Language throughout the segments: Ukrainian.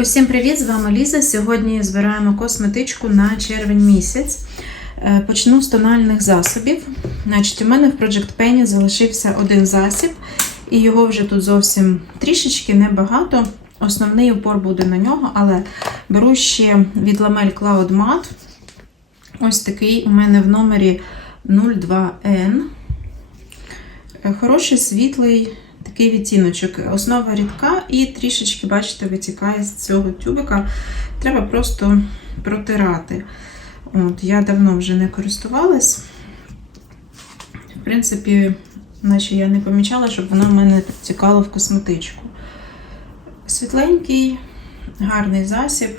Усім привіт! З вами Ліза. Сьогодні збираємо косметичку на червень місяць. Е, Почну з тональних засобів. Значить, У мене в Project Penny залишився один засіб, і його вже тут зовсім трішечки небагато. Основний упор буде на нього, але беру ще від Lamel Cloud Matte. Ось такий у мене в номері 02N. Е, Хороший світлий такий відтіночок. Основа рідка і трішечки, бачите, витікає з цього тюбика. Треба просто протирати. От, Я давно вже не користувалась. В принципі, наче я не помічала, щоб воно в мене тікало в косметичку. Світленький, гарний засіб.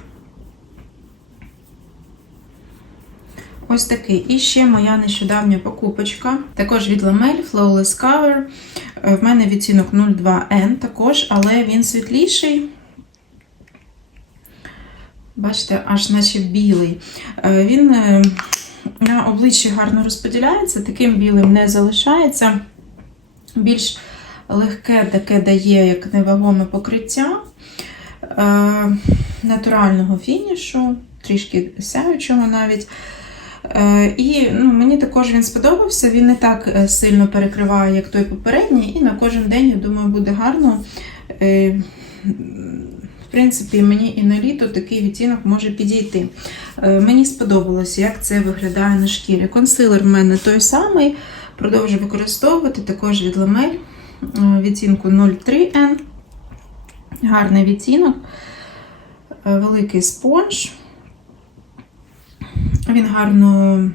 Ось такий. І ще моя нещодавня покупочка. Також від Lamel Flawless Cover. Е, В мене відтінок 02N також, але він світліший. Бачите, аж наче білий. Е, Він е, на обличчі гарно розподіляється, таким білим не залишається. Більш легке таке дає як невагоме покриття натурального фінішу, трішки сяючого навіть. Е, І ну, мені також він сподобався. Він не так е, сильно перекриває, як той попередній, і на кожен день, я думаю, буде гарно. Е, В принципі, мені і на літо такий відтінок може підійти. Мені сподобалось, як це виглядає на шкірі. Консилер в мене той самий, продовжую використовувати також від е, відтінку 03N. Гарний відтінок, великий спонж. Він гарно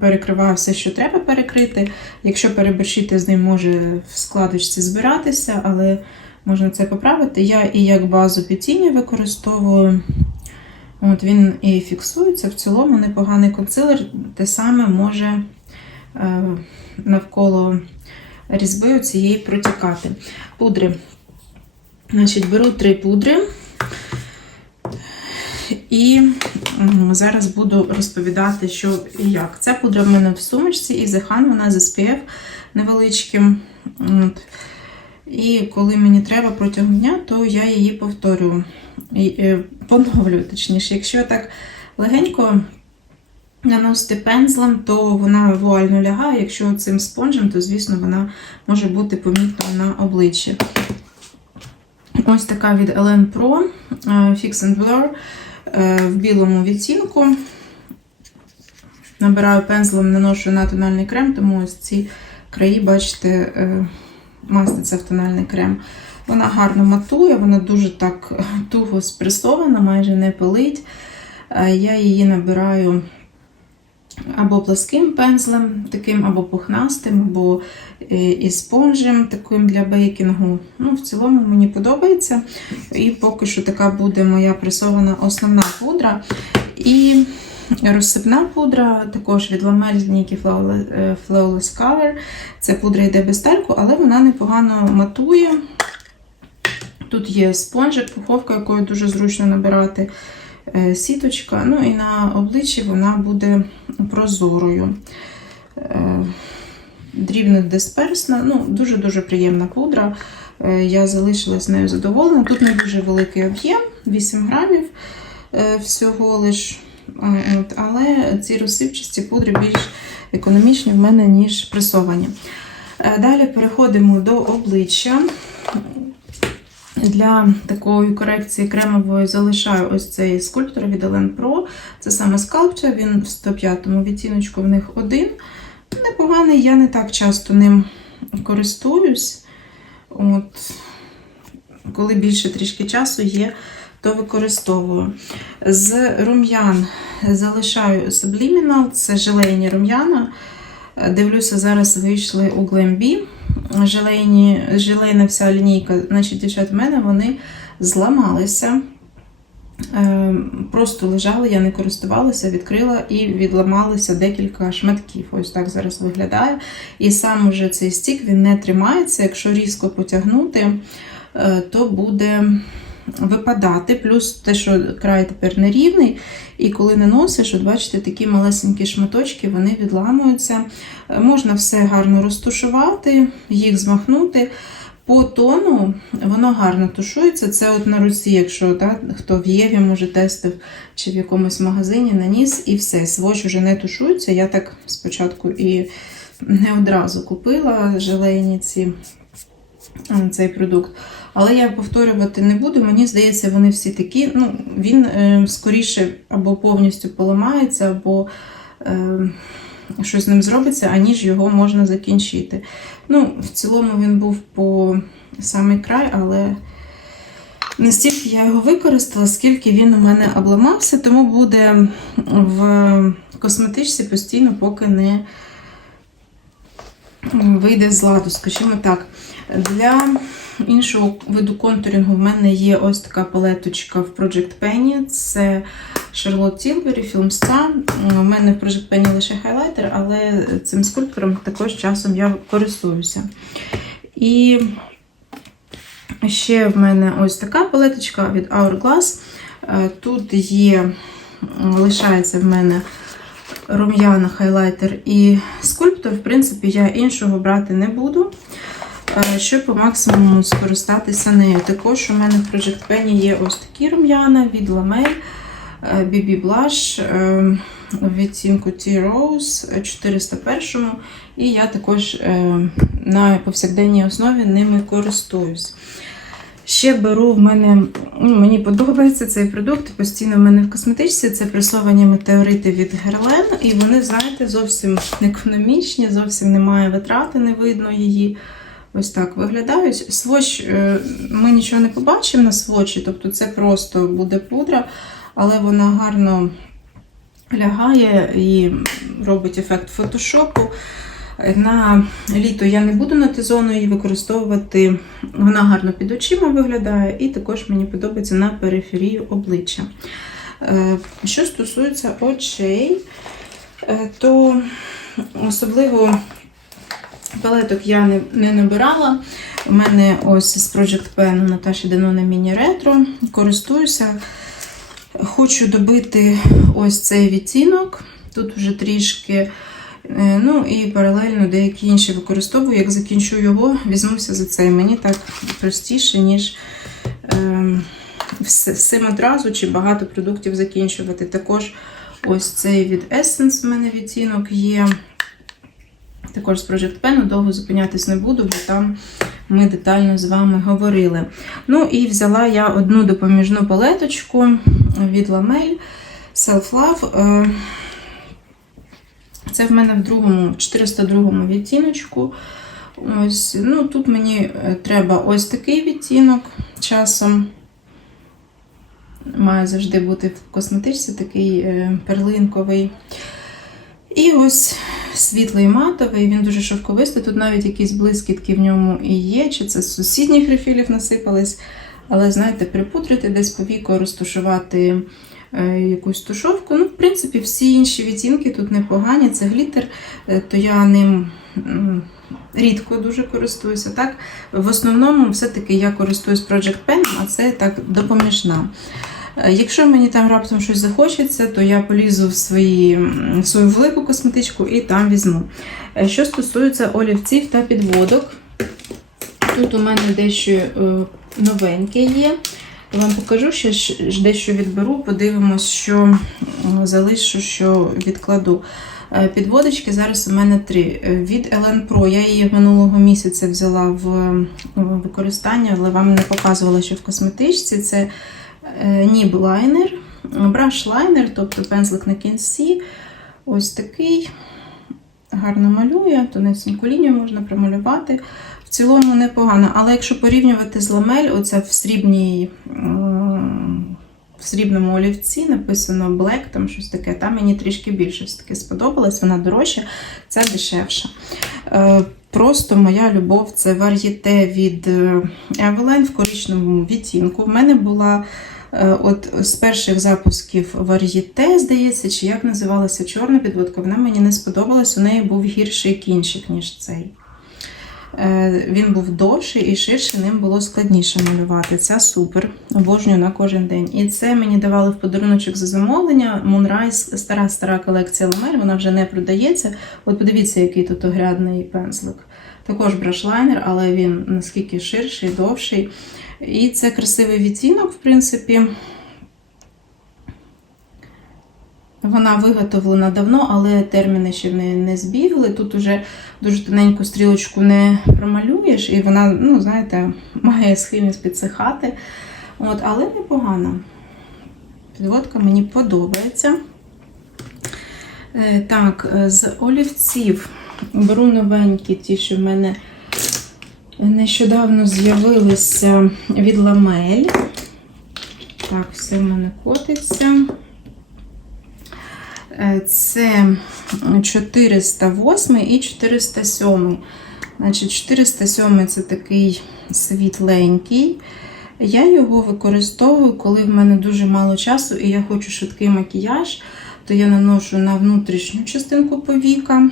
перекриває все, що треба перекрити. Якщо переборщити з ним, може в складочці збиратися, але можна це поправити. Я і як базу під тіні використовую. От Він і фіксується. В цілому непоганий консилер, те саме може е, навколо різьби цієї протікати. Пудри. Значить, Беру три пудри. І зараз буду розповідати, що і як. Ця пудра в мене в сумочці і Zehan, вона з SPF невеличким. От. І коли мені треба протягом дня, то я її повторюю. Е, поновлюю, точніше. Якщо так легенько наносити пензлем, то вона вуально лягає. Якщо цим спонжем, то, звісно, вона може бути помітна на обличчі. Ось така від Ellen Pro е, Fix and Blur в білому відтінку. Набираю пензлем, наношу на тональний крем, тому ось ці краї, бачите, е, маститься в тональний крем. Вона гарно матує, вона дуже так туго спресована, майже не пилить. Е, Я її набираю або пласким пензлем, таким, або пухнастим, або е, із спонжем, таким для бейкінгу. Ну, В цілому мені подобається. І поки що така буде моя пресована основна пудра. І розсипна пудра також від Lamel з лінійки е, Flawless Cover. Це пудра йде без тальку, але вона непогано матує. Тут є спонжик, пуховка, якою дуже зручно набирати сіточка. Ну і на обличчі вона буде прозорою. Е, Дрібно дисперсна, ну, дуже-дуже приємна пудра. Е, Я залишилась нею задоволена. Тут не дуже великий об'єм, 8 грамів е, всього лиш. Е, але ці розсипчасті пудри більш економічні в мене, ніж пресовані. Е, Далі переходимо до обличчя. Для такої корекції кремової залишаю ось цей скульптор від Elen Pro. Це саме скальптор, він в 105-му відтіночку в них один. Непоганий, я не так часто ним користуюсь. От, коли більше трішки часу є, то використовую. З рум'ян залишаю Subliminal, це желейні рум'яна. Дивлюся, зараз вийшли у Glambi. Желейні, вся лінійка, значить, дівчат, в мене вони зламалися. Е, Просто лежали, я не користувалася, відкрила і відламалися декілька шматків. Ось так зараз виглядає. І сам уже цей стік він не тримається. Якщо різко потягнути, е, то буде випадати. Плюс те, що край тепер нерівний, і коли не носиш, от бачите, такі малесенькі шматочки, вони відламуються. Е, Можна все гарно розтушувати, їх змахнути. По тону воно гарно тушується. Це от на руці, якщо да, хто в Єві може тестив чи в якомусь магазині наніс, і все. Сводч вже не тушується. Я так спочатку і не одразу купила желейні ці, цей продукт. Але я повторювати не буду. Мені здається, вони всі такі. Ну, він е, скоріше або повністю поламається, або е, щось з ним зробиться, аніж його можна закінчити. Ну, в цілому він був по самий край, але не стільки я його використала, скільки він у мене обламався, тому буде в косметичці постійно, поки не вийде з ладу, скажімо так. Для іншого виду контурінгу в мене є ось така палеточка в Project Penny. Це Charlotte Tilbury, Film Star. У мене в Project Penny лише хайлайтер, але цим скульптором також часом я користуюся. І ще в мене ось така палеточка від Hourglass. Е, Тут є, лишається в мене рум'яна хайлайтер і скульптор. В принципі, я іншого брати не буду, щоб по максимуму скористатися нею. Також у мене в Project Penny є ось такі рум'яна від Lamel е, BB Blush е, в відтінку Tea Rose 401. І я також е, на повсякденній основі ними користуюсь. Ще беру в мене, ну, мені подобається цей продукт, постійно в мене в косметичці це пресовані метеорити від Герлен, і вони, знаєте, зовсім економічні, зовсім немає витрати, не видно її. Ось так виглядають. Сводч, е, ми нічого не побачимо на сводчі, тобто це просто буде пудра, але вона гарно лягає і робить ефект фотошопу. На літо я не буду на Т-зону її використовувати. Вона гарно під очима виглядає, і також мені подобається на периферію обличчя. Е, Що стосується очей, е, то особливо палеток я не, не набирала. У мене ось з Project Pen Наташі Денона Міні Ретро. Користуюся. Хочу добити ось цей відтінок. Тут вже трішки. Е, Ну і паралельно деякі інші використовую. Як закінчу його, візьмуся за цей. Мені так простіше, ніж е, всім одразу чи багато продуктів закінчувати. Також ось цей від Essence в мене відтінок є. Також з Project Pen, довго зупинятись не буду, бо там ми детально з вами говорили. Ну і взяла я одну допоміжну палеточку від Lamel Self Love. Е, Це в мене в другому, 402 відтіночку. Ось, ну, Тут мені е, треба ось такий відтінок часом. Має завжди бути в косметичці такий е, перлинковий. І ось світлий матовий, він дуже шовковистий. Тут навіть якісь блискітки в ньому і є, чи це з сусідніх рефілів насипались. Але, знаєте, припудрити десь по віку, розтушувати е, якусь тушовку. Ну, в принципі, всі інші відтінки тут непогані. Це глітер, е, то я ним рідко дуже користуюся. Так? В основному, все-таки я користуюсь Project Pen, а це так допоміжна. Е, Якщо мені там раптом щось захочеться, то я полізу в, свої, в свою велику косметичку і там візьму. Е, Що стосується олівців та підводок, тут у мене дещо е, новеньке є. Вам покажу, ще дещо відберу, подивимось, що залишу, що відкладу. Підводочки зараз у мене три. Від Ellen Pro. Я її минулого місяця взяла в використання, але вам не показувала, що в косметичці. Це е, ніб лайнер, браш лайнер, тобто пензлик на кінці. Ось такий. Гарно малює, тонесеньку лінію можна промалювати. В цілому непогано, але якщо порівнювати з ламель, оце в срібній. В срібному олівці написано Black, там щось таке. Там мені трішки більше все-таки сподобалось, вона дорожча, це дешевша. Е, Просто моя любов це вар'єте від е, Evelyn в коричневому відтінку. В мене була е, от з перших запусків вар'єте, здається, чи як називалася чорна підводка, вона мені не сподобалась, у неї був гірший кінчик, ніж цей. Е, Він був довший і ширший, ним було складніше малювати. Це супер, обожнюю на кожен день. І це мені давали в подаруночок за замовлення. Moonrise, стара стара колекція Ламель, вона вже не продається. От подивіться, який тут огрядний пензлик. Також брашлайнер, але він наскільки ширший, довший. І це красивий відтінок, в принципі. Вона виготовлена давно, але терміни ще не, не збігли. Тут уже дуже тоненьку стрілочку не промалюєш, і вона, ну, знаєте, має схильність підсихати. От, але непогана. Підводка мені подобається. Е, Так, е, з олівців беру новенькі, ті, що в мене нещодавно з'явилися від ламель. Так, все в мене котиться. Е, Це 408 і 407. Значить, 407 це такий світленький. Я його використовую, коли в мене дуже мало часу і я хочу швидкий макіяж, то я наношу на внутрішню частинку повіка.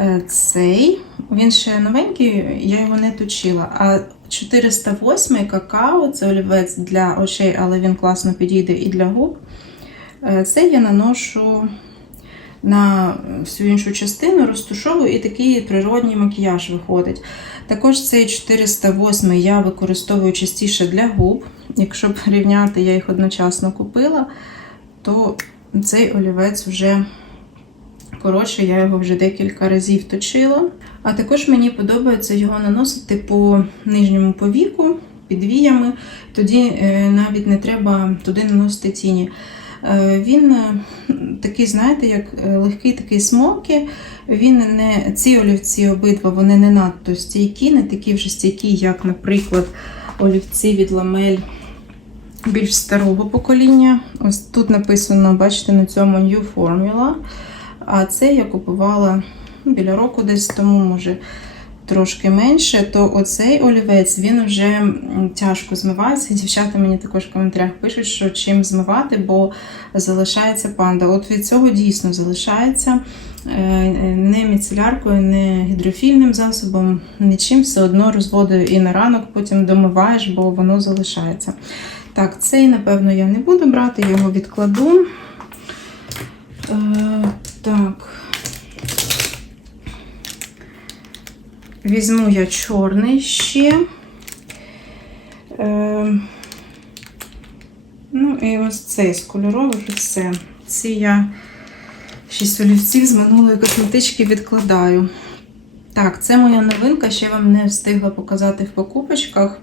Е, Цей, він ще новенький, я його не точила. А 408 какао це олівець для очей, але він класно підійде і для губ. Е, Це я наношу на всю іншу частину, розтушовую і такий природній макіяж виходить. Також цей 408 я використовую частіше для губ. Якщо порівняти, я їх одночасно купила, то цей олівець вже коротше, я його вже декілька разів точила. А також мені подобається його наносити по нижньому повіку, під віями. Тоді е, навіть не треба туди наносити тіні. Е, Він е, такий, знаєте, як легкий такий смокі. Він не ці олівці обидва вони не надто стійкі, не такі вже стійкі, як, наприклад, олівці від ламель більш старого покоління. Ось тут написано, бачите, на цьому New Formula. А це я купувала біля року десь тому, може трошки менше, то оцей олівець він вже тяжко змивається. Дівчата мені також в коментарях пишуть, що чим змивати, бо залишається панда. От від цього дійсно залишається е, не міцеляркою, не гідрофільним засобом, нічим все одно розводою і на ранок потім домиваєш, бо воно залишається. Так, цей, напевно, я не буду брати, його відкладу. Так. Візьму я чорний ще. Е, ну, і ось цей з кольорових і все. Ці я шість олівців з минулої косметички відкладаю. Так, це моя новинка, ще вам не встигла показати в покупочках.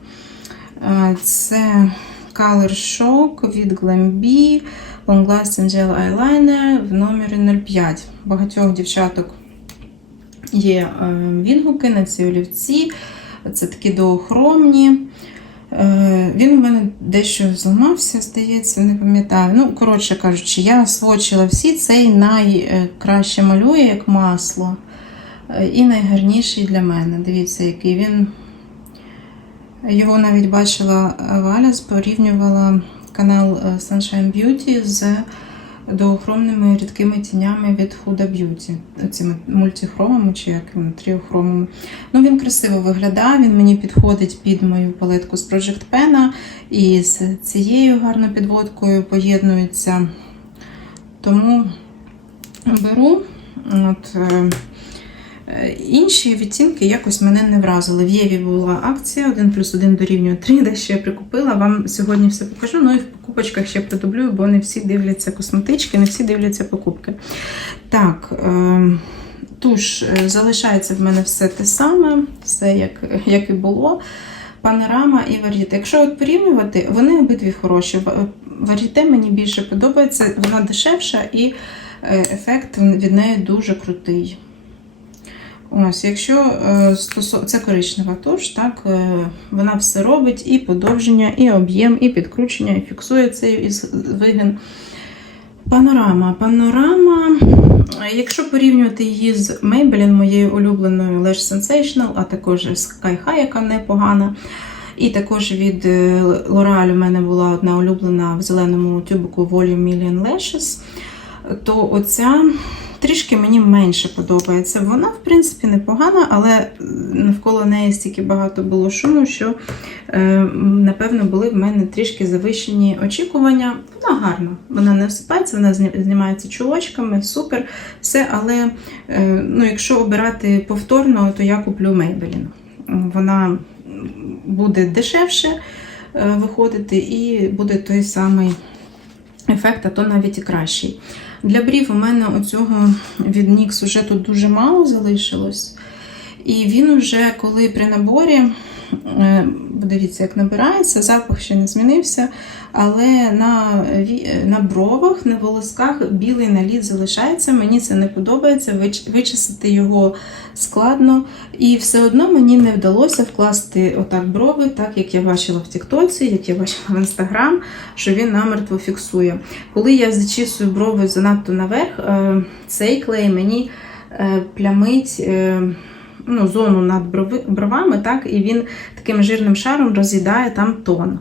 Е, Це Color Shock від Glambi Long Lasting Gel Eyeliner в номері 05. Багатьох дівчаток є е, відгуки на ці олівці. Це такі доохромні. Е, Він у мене дещо зламався, здається, не пам'ятаю. Ну, коротше кажучи, я свочила всі, цей найкраще малює як масло. Е, І найгарніший для мене. Дивіться, який він. Його навіть бачила Валя, порівнювала канал е, Sunshine Beauty з доохромними рідкими тінями від Huda Beauty. Цими мультихромами чи як він, тріохромами. Ну, він красиво виглядає, він мені підходить під мою палетку з Project Pen і з цією гарною підводкою поєднується. Тому беру. От, Е, Інші відтінки якось мене не вразили. В Єві була акція 1 плюс 1 дорівнює 3, де ще я прикупила. Вам сьогодні все покажу. Ну і в покупочках ще продублюю, бо не всі дивляться косметички, не всі дивляться покупки. Так, е, туш е, залишається в мене все те саме, все як, як і було. Панорама і вар'єте. Якщо от порівнювати, вони обидві хороші. Ва- Вар'єте мені більше подобається, вона дешевша і е, ефект від неї дуже крутий. Ось, якщо е, це коричнева туш, так, е, вона все робить і подовження, і об'єм, і підкручення, і фіксує цей вигін. Панорама. Панорама, якщо порівнювати її з Maybelline, моєю улюбленою Lash Sensational, а також з Sky High, яка непогана. І також від е, L'Oreal у мене була одна улюблена в зеленому тюбику Volume Million Lashes, то оця трішки мені менше подобається. Вона, в принципі, непогана, але е, навколо неї стільки багато було шуму, що, е, напевно, були в мене трішки завищені очікування. Вона гарна, вона не осипається, вона знімається чулочками, супер, все. Але е, ну, якщо обирати повторно, то я куплю Maybelline. Вона буде дешевше виходити і буде той самий ефект, а то навіть і кращий. Для брів у мене оцього від нікс уже тут дуже мало залишилось. І він вже, коли при наборі, е, дивіться, як набирається, запах ще не змінився, але на, на бровах, на волосках білий наліт залишається. Мені це не подобається, вич- вичистити його складно. І все одно мені не вдалося вкласти отак брови, так як я бачила в Тіктоці, як я бачила в Інстаграм, що він намертво фіксує. Коли я зачісую брови занадто наверх, е, цей клей мені е, плямить. Ну, зону над бровами, так, і він таким жирним шаром роз'їдає там тон.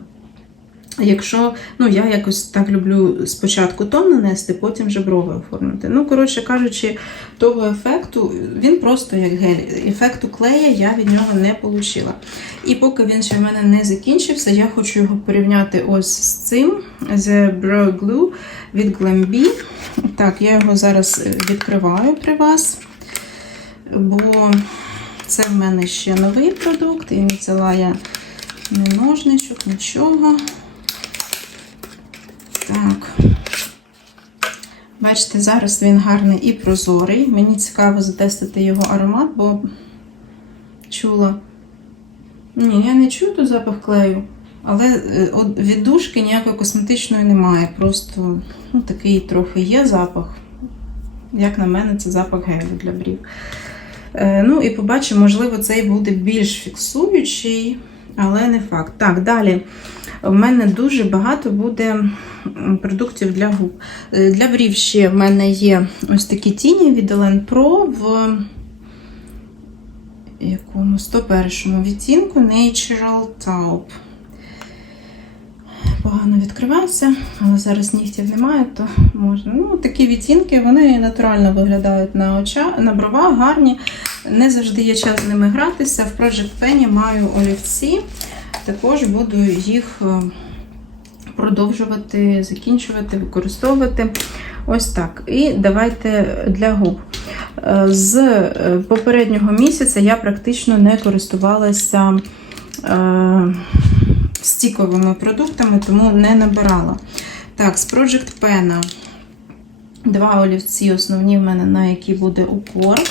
Якщо, ну, я якось так люблю спочатку тон нанести, потім вже брови оформити. Ну, коротше кажучи, того ефекту, він просто як гель. Ефекту клея я від нього не отримала. І поки він ще в мене не закінчився, я хочу його порівняти ось з цим The Brow Glue від Glambi. Так, я його зараз відкриваю при вас, бо це в мене ще новий продукт, і взяла я ні ножничок, нічого. Так. Бачите, зараз він гарний і прозорий. Мені цікаво затестити його аромат, бо чула. Ні, я не чую тут запах клею, але е, от від душки ніякої косметичної немає. Просто ну, такий трохи є запах. Як на мене, це запах гелю для брів. Е, ну і побачимо, можливо, цей буде більш фіксуючий, але не факт. Так, далі. В мене дуже багато буде продуктів для губ. Е, Для брів ще в мене є ось такі тіні від Олен Pro в якому 101 відтінку Natural Taupe. Погано відкривався, але зараз нігтів немає, то можна. Ну, такі відтінки, вони натурально виглядають на очах, на бровах, гарні. Не завжди є час з ними гратися. В Project Penny маю олівці. Також буду їх е, продовжувати, закінчувати, використовувати. Ось так. І давайте для губ. Е, З е, попереднього місяця я практично не користувалася стіковими продуктами, тому не набирала. Так, з Project Pen два олівці основні в мене, на які буде упор.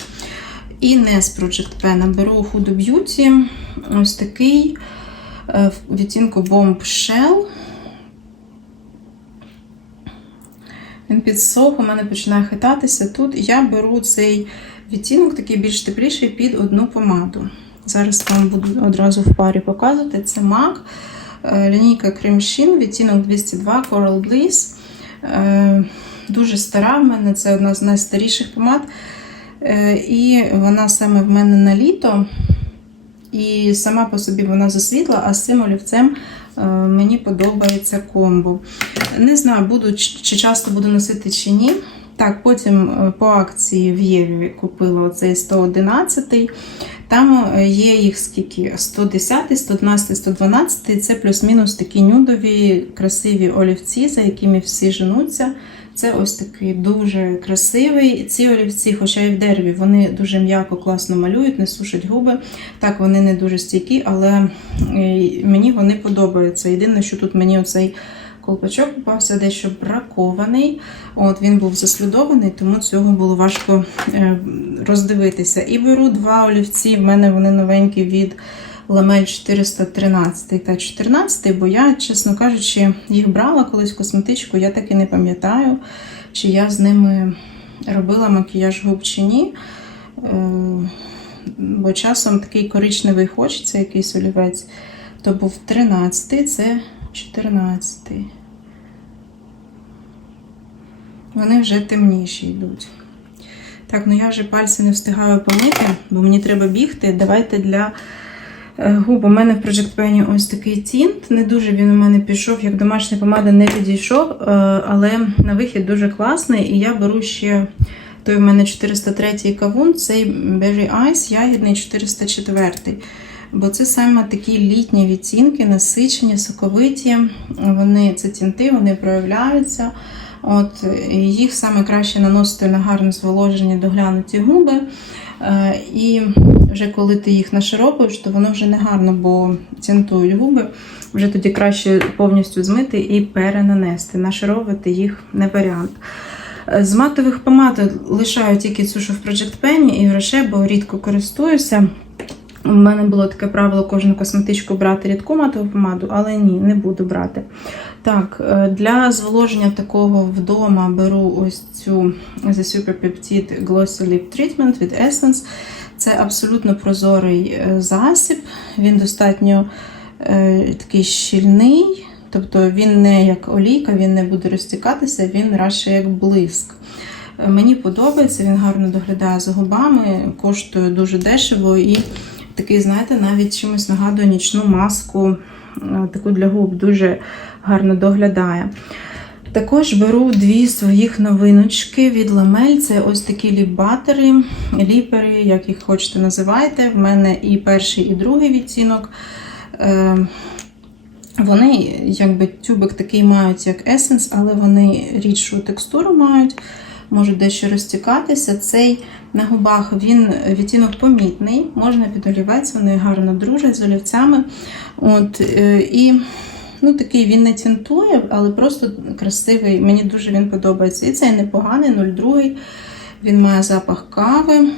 І не з Project Pen беру Hudo Beauty. Ось такий е, відтінку Bomb Shell. Він підсох, у мене починає хитатися. Тут я беру цей відтінок, такий більш тепліший, під одну помаду. Зараз вам буду одразу в парі показувати. Це MAC, лінійка Cream відтінок 202 Coral Bliss. Е, Дуже стара, в мене це одна з найстаріших помад. Е, І вона саме в мене на літо. І сама по собі вона засвітла, а з цим олівцем е, мені подобається комбо. Не знаю, буду, чи часто буду носити чи ні. Так, потім е, по акції в Єві купила оцей 111. Там е, є їх скільки? 110, 111, 112. Це плюс-мінус такі нюдові, красиві олівці, за якими всі женуться. Це ось такий дуже красивий. Ці олівці, хоча і в дереві, вони дуже м'яко, класно малюють, не сушать губи. Так, вони не дуже стійкі, але е, мені вони подобаються. Єдине, що тут мені оцей колпачок попався дещо бракований. От Він був заслідований, тому цього було важко е, роздивитися. І беру два олівці, в мене вони новенькі від ламель 413 та 14, бо я, чесно кажучи, їх брала колись в косметичку, я так і не пам'ятаю, чи я з ними робила макіяж губ чи ні. Е, Бо часом такий коричневий хочеться, якийсь олівець. То був 13, це 14. Вони вже темніші йдуть. Так, ну я вже пальці не встигаю помити, бо мені треба бігти. Давайте для е, губ. У мене в Project Penny ось такий тінт. Не дуже він у мене пішов, як домашня помада не підійшов, е, але на вихід дуже класний. І я беру ще Той в мене 403 кавун, цей Berry Ice ягідний 404. Бо це саме такі літні відцінки, насичені, соковиті. Вони це тінти, вони проявляються. От, їх саме краще наносити на гарно зволожені доглянуті губи. Е, І вже коли ти їх нашаровуєш, то воно вже не гарно, бо тінтують губи. Вже тоді краще повністю змити і перенанести. Нашаровувати їх не варіант. Е, З матових помад лишаю тільки цю, що в Project Penny і в Роше, бо рідко користуюся. У мене було таке правило кожну косметичку брати рідку матову помаду, але ні, не буду брати. Так, е, для зволоження такого вдома беру ось цю The Super Peptide Glossy Lip Treatment від Essence. Це абсолютно прозорий е, засіб. Він достатньо е, такий щільний, тобто він не як олійка, він не буде розтікатися, він радше як блиск. Мені подобається, він гарно доглядає за губами, коштує дуже дешево і такий, знаєте, навіть чимось нагадує нічну маску, е, таку для губ дуже гарно доглядає. Також беру дві своїх новиночки від Ламель. Це ось такі ліп-батери, ліпери, як їх хочете називайте. В мене і перший, і другий відтінок. Е, Вони, якби тюбик такий мають, як Essence, але вони рідшу текстуру мають, можуть дещо розтікатися. Цей на губах він відтінок помітний, можна під вони гарно дружать з олівцями. От, е, і ну, такий він не тінтує, але просто красивий. Мені дуже він подобається. І цей непоганий, 02. Він має запах кави.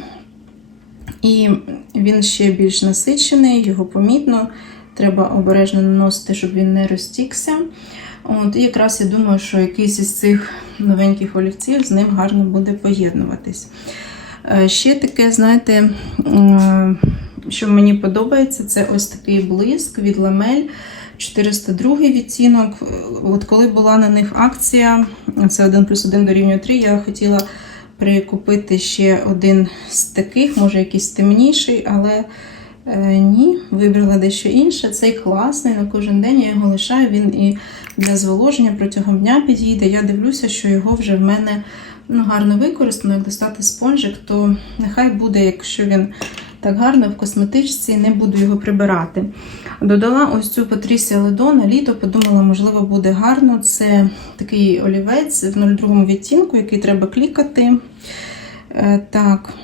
І він ще більш насичений, його помітно. Треба обережно наносити, щоб він не розтікся. От, і якраз я думаю, що якийсь із цих новеньких олівців з ним гарно буде поєднуватись. Е, Ще таке, знаєте, що мені подобається, це ось такий блиск від ламель. 402 відтінок. От коли була на них акція, це 1 плюс 1 дорівнює 3, я хотіла прикупити ще один з таких, може якийсь темніший, але е, ні, вибрала дещо інше. Цей класний на кожен день я його лишаю. Він і для зволоження протягом дня підійде. Я дивлюся, що його вже в мене ну, гарно використано. Як достати спонжик, то нехай буде, якщо він так гарно в косметичці, не буду його прибирати. Додала ось цю Патрісія Ледона, літо, подумала, можливо, буде гарно. Це такий олівець в 02 відтінку, який треба клікати. Е, Так.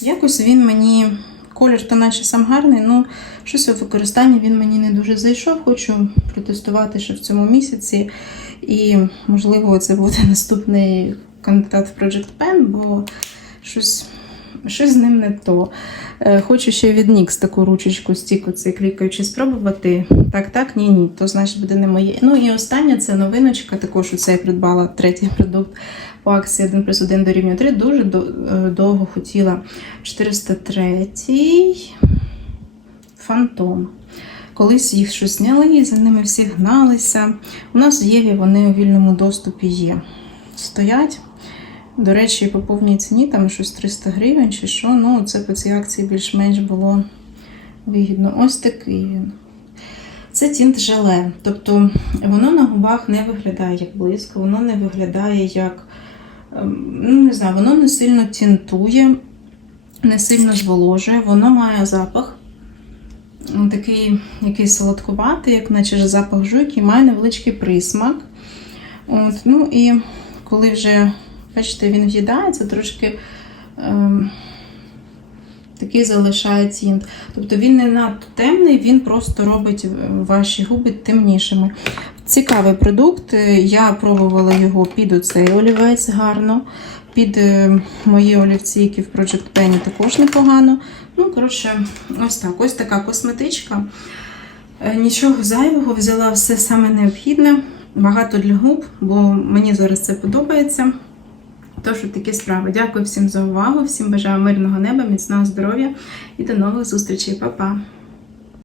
Якось він мені, колір то наче сам гарний, ну щось у використанні він мені не дуже зайшов. Хочу протестувати ще в цьому місяці. І, можливо, це буде наступний кандидат в Project Pen, бо щось щось з ним не то. Е, Хочу ще від NYX таку ручечку стіку цей клікаючи спробувати. Так, так, ні, ні, то значить буде не моє. Ну і остання це новиночка, також оце я придбала третій продукт по акції 1 плюс 1 дорівнює 3. Дуже е, довго хотіла 403 фантом. Колись їх щось зняли, за ними всі гналися. У нас в Єві вони у вільному доступі є. Стоять. До речі, по повній ціні там щось 300 гривень чи що. Ну, це по цій акції більш-менш було вигідно. Ось такий він. Це тінт желе. Тобто воно на губах не виглядає як блиск, воно не виглядає як. ем, Ну, не знаю, воно не сильно тінтує, не сильно зволожує, воно має запах. Ну, Такий якийсь солодкуватий, як наче ж запах жуйки, має невеличкий присмак. От, ну і коли вже, бачите, він в'їдається, трошки ем, такий залишає тінт. Тобто він не надто темний, він просто робить е, ваші губи темнішими. Цікавий продукт. Е, Я пробувала його під оцей олівець гарно. Під е, мої олівці, які в Project Penny також непогано. Ну, коротше, ось так. Ось така косметичка. Е, Нічого зайвого, взяла все саме необхідне. Багато для губ, бо мені зараз це подобається. Тож такі справи. Дякую всім за увагу, всім бажаю мирного неба, міцного здоров'я і до нових зустрічей. Па-па!